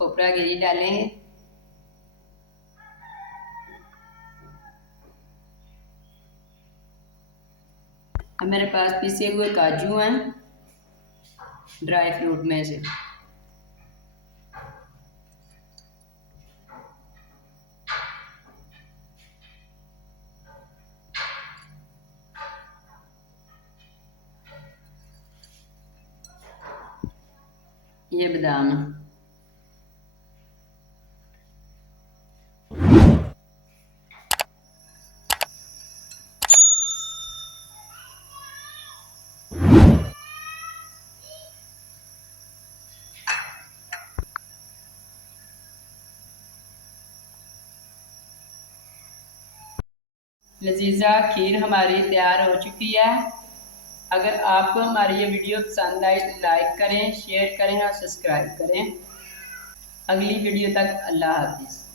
खोपरा गिरी डालेंगे। अब मेरे पास पिसे हुए काजू हैं, ड्राई फ्रूट में से। ये बादाम, लजीजा खीर हमारी तैयार हो चुकी है। अगर आपको हमारी ये वीडियो पसंद आए तो लाइक करें, शेयर करें और सब्सक्राइब करें। अगली वीडियो तक अल्लाह हाफिज़।